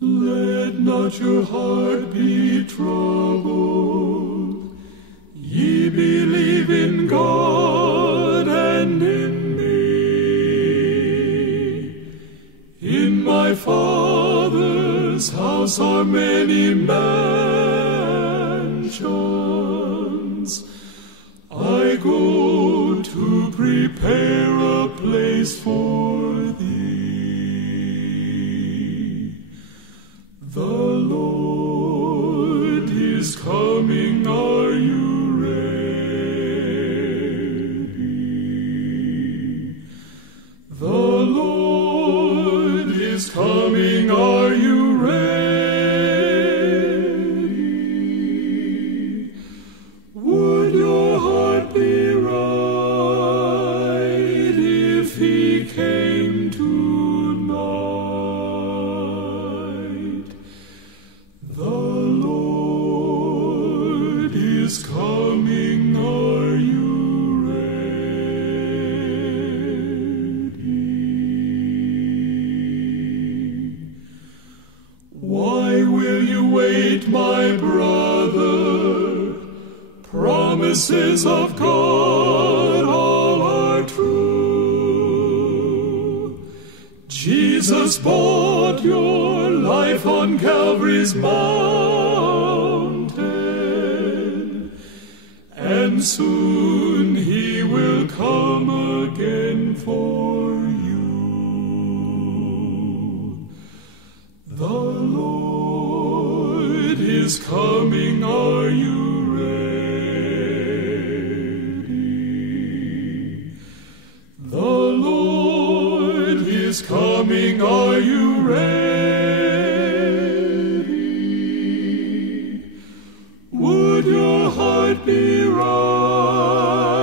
Let not your heart be troubled. Ye believe in God and in me. In my Father's house are many mansions. I go to prepare a place for thee. The Lord is coming, are you ready? The Lord is coming, are you ready? Would your heart be right if he came tonight? The Lord is coming, are you ready? Why will you wait, my brother? Promises of God all are true. Jesus bought your life on Calvary's mountain, and soon he will come again for you. The Lord is coming, are you ready? The Lord is coming, are you ready? Would your heart be right